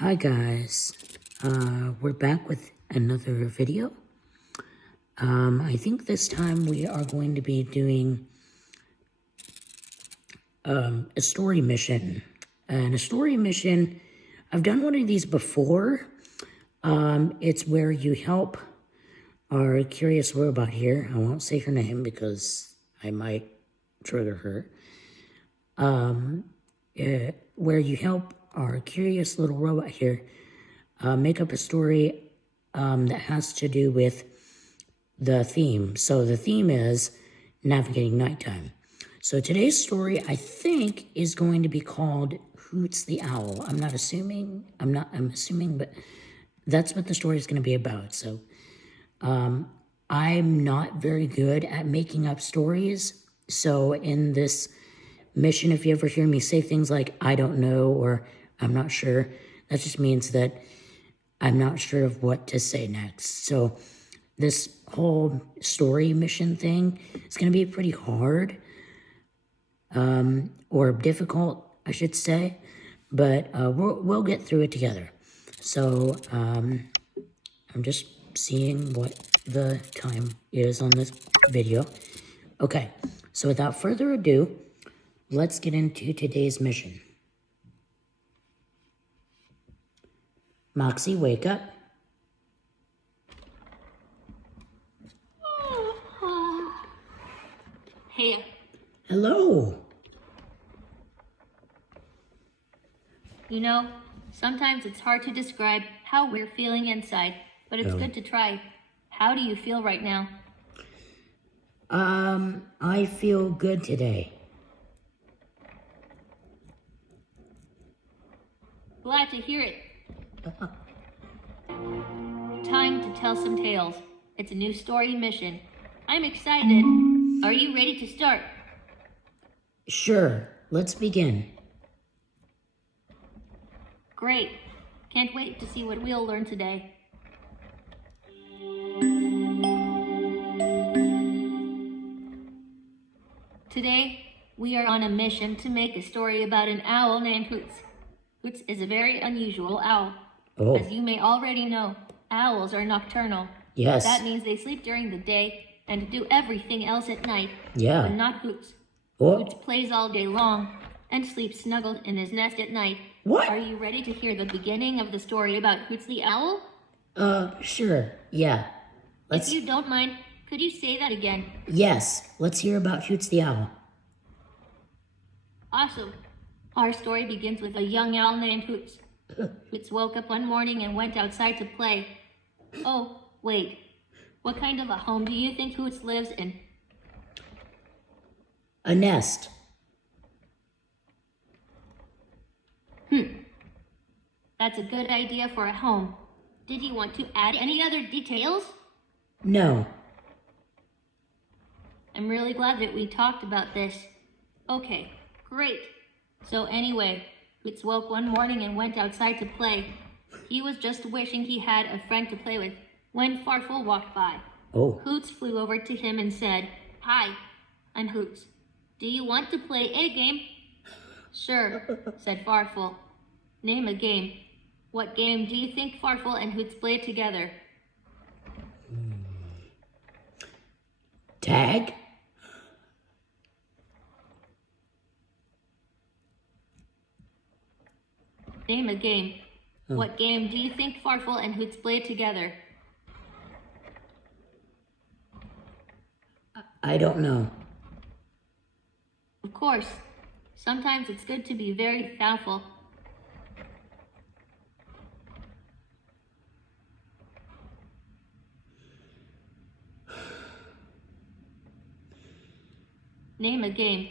Hi guys, we're back with another video. I think this time we are going to be doing a story mission. And a story mission, I've done one of these before. It's where you help our curious robot here. I won't say her name because I might trigger her. Where you help our curious little robot here make up a story that has to do with the theme. So the theme is navigating nighttime. So today's story, I think, is going to be called Hoots the Owl. I'm assuming, but that's what the story is going to be about. So I'm not very good at making up stories. So in this mission, if you ever hear me say things like, I don't know, or I'm not sure, that just means that I'm not sure of what to say next. So this whole story mission thing is going to be pretty hard, or difficult, I should say, but we'll get through it together. So I'm just seeing what the time is on this video. Okay, so without further ado, let's get into today's mission. Moxie, wake up. Hey. Hello. You know, sometimes it's hard to describe how we're feeling inside, but it's good to try. How do you feel right now? I feel good today. Glad to hear it. Time to tell some tales. It's a new story mission. I'm excited. Are you ready to start? Sure, let's begin. Great. Can't wait to see what we'll learn today. Today, we are on a mission to make a story about an owl named Hoots. Hoots is a very unusual owl. Oh. As you may already know, owls are nocturnal. Yes. That means they sleep during the day and do everything else at night. Yeah. But not Hoots. Oh. Hoots plays all day long and sleeps snuggled in his nest at night. What? Are you ready to hear the beginning of the story about Hoots the owl? Sure, yeah. If you don't mind, could you say that again? Yes, let's hear about Hoots the Owl. Awesome. Our story begins with a young owl named Hoots. Hoots woke up one morning and went outside to play. Oh, wait. What kind of a home do you think Hoots lives in? A nest. That's a good idea for a home. Did you want to add any other details? No. I'm really glad that we talked about this. Okay, great. So anyway, Hoots woke one morning and went outside to play. He was just wishing he had a friend to play with when Farfel walked by. Oh. Hoots flew over to him and said, Hi, I'm Hoots. Do you want to play a game? Sure, said Farfel. Name a game. What game do you think Farfel and Hoots play together? Tag? Name a game. What game do you think Farfel and Hoots play together? I don't know. Of course. Sometimes it's good to be very thoughtful. Name a game.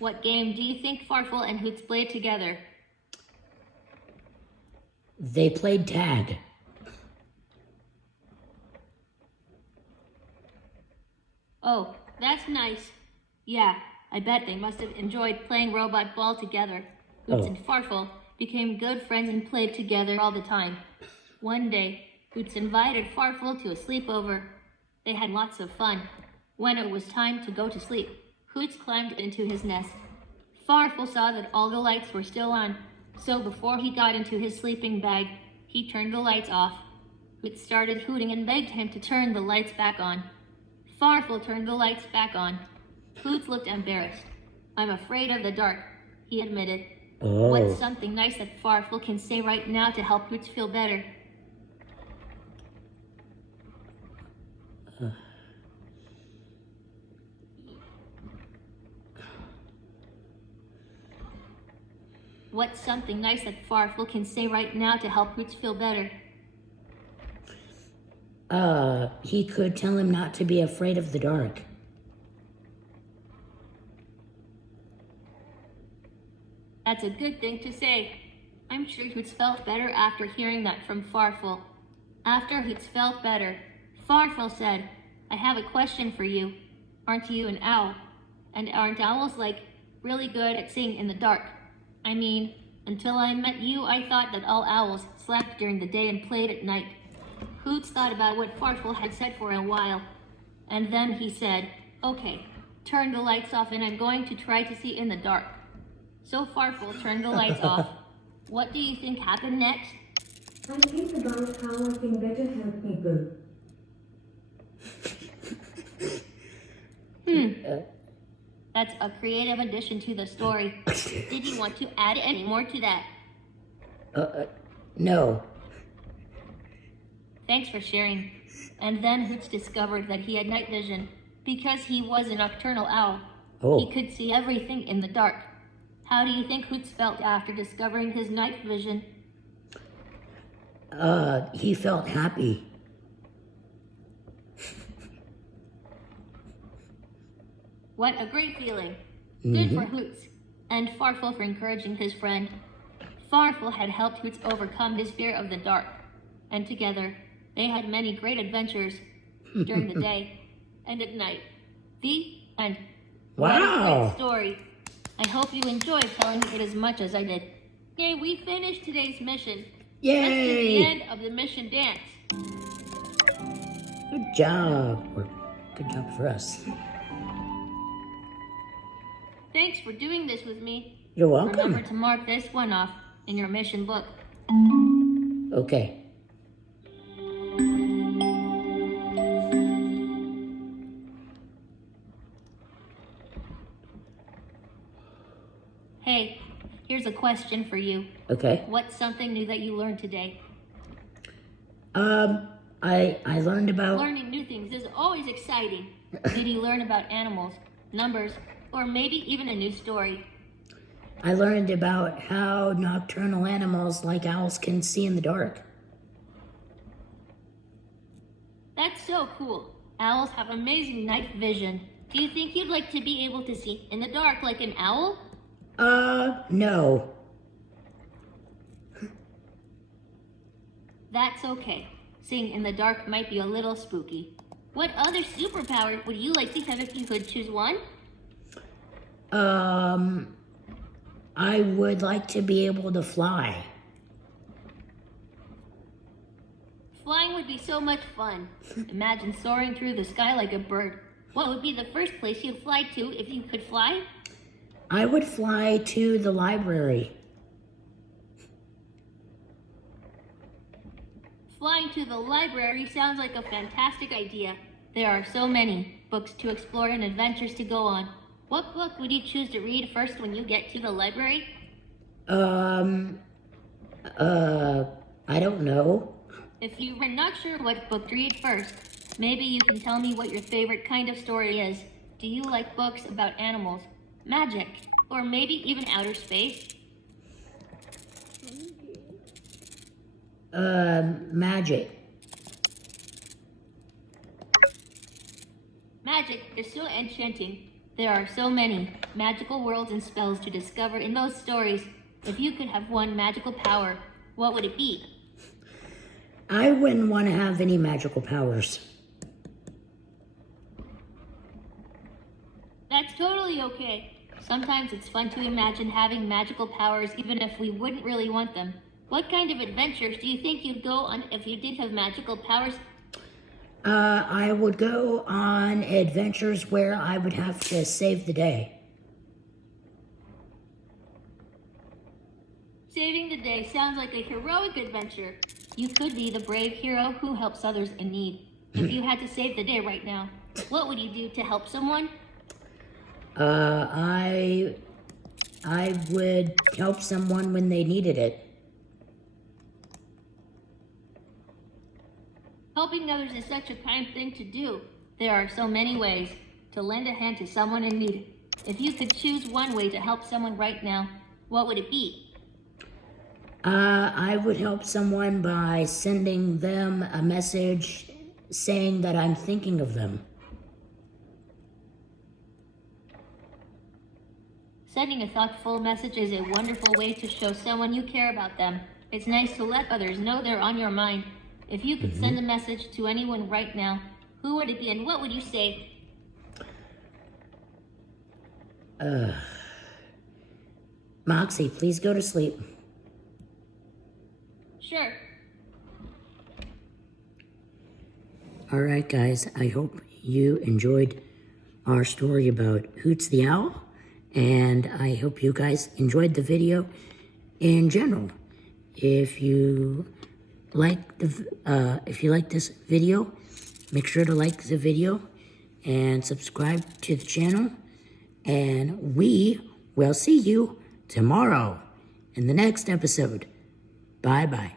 What game do you think Farfel and Hoots play together? They played tag. Oh, that's nice. Yeah, I bet they must have enjoyed playing robot ball together. Hoots and Farfel became good friends and played together all the time. One day, Hoots invited Farfel to a sleepover. They had lots of fun. When it was time to go to sleep, Hoots climbed into his nest. Farfel saw that all the lights were still on. So before he got into his sleeping bag, he turned the lights off. Hoots started hooting and begged him to turn the lights back on. Farfel turned the lights back on. Hoots looked embarrassed. I'm afraid of the dark, he admitted. Oh. What's something nice that Farfel can say right now to help Hoots feel better? What's something nice that Farfel can say right now to help Hoots feel better? He could tell him not to be afraid of the dark. That's a good thing to say. I'm sure Hoots felt better after hearing that from Farfel. After Hoots felt better, Farfel said, I have a question for you. Aren't you an owl? And aren't owls, really good at seeing in the dark? I mean, until I met you, I thought that all owls slept during the day and played at night. Hoots thought about what Farfel had said for a while, and then he said, okay, turn the lights off and I'm going to try to see in the dark. So Farfel turned the lights off. What do you think happened next? I think about how I can better help people. That's a creative addition to the story. Did you want to add any more to that? No. Thanks for sharing. And then Hoots discovered that he had night vision. Because he was a nocturnal owl, Oh. he could see everything in the dark. How do you think Hoots felt after discovering his night vision? He felt happy. What a great feeling. Good for Hoots. And Farfel for encouraging his friend. Farfel had helped Hoots overcome his fear of the dark. And together, they had many great adventures during the day and at night. The end. What a Wow. great story. I hope you enjoyed telling it as much as I did. Yay, we finished today's mission. Let's do the Yay! end of the mission dance. Good job. Or good job for us. Thanks for doing this with me. You're Remember welcome. to mark this one off in your mission book. Okay. Hey, here's a question for you. Okay. What's something new that you learned today? I learned about... Learning new things is always exciting. Did you learn about animals, numbers, or maybe even a new story? I learned about how nocturnal animals like owls can see in the dark. That's so cool. Owls have amazing night vision. Do you think you'd like to be able to see in the dark like an owl? No. That's okay. Seeing in the dark might be a little spooky. What other superpower would you like to have if you could choose one? I would like to be able to fly. Flying would be so much fun. Imagine soaring through the sky like a bird. What would be the first place you'd fly to if you could fly? I would fly to the library. Flying to the library sounds like a fantastic idea. There are so many books to explore and adventures to go on. What book would you choose to read first when you get to the library? I don't know. If you are not sure what book to read first, maybe you can tell me what your favorite kind of story is. Do you like books about animals, magic, or maybe even outer space? Magic. Magic is so enchanting. There are so many magical worlds and spells to discover in those stories. If you could have one magical power, what would it be? I wouldn't want to have any magical powers. That's totally okay. Sometimes it's fun to imagine having magical powers even if we wouldn't really want them. What kind of adventures do you think you'd go on if you did have magical powers? I would go on adventures where I would have to save the day. Saving the day sounds like a heroic adventure. You could be the brave hero who helps others in need. If you had to save the day right now, what would you do to help someone? I would help someone when they needed it. Helping others is such a kind thing to do. There are so many ways to lend a hand to someone in need. If you could choose one way to help someone right now, what would it be? I would help someone by sending them a message saying that I'm thinking of them. Sending a thoughtful message is a wonderful way to show someone you care about them. It's nice to let others know they're on your mind. If you could send a message to anyone right now, who would it be and what would you say? Moxie, please go to sleep. Sure. Alright guys, I hope you enjoyed our story about Hoots the Owl, and I hope you guys enjoyed the video in general. If you like this video, make sure to like the video and subscribe to the channel, and we will see you tomorrow in the next episode. Bye bye.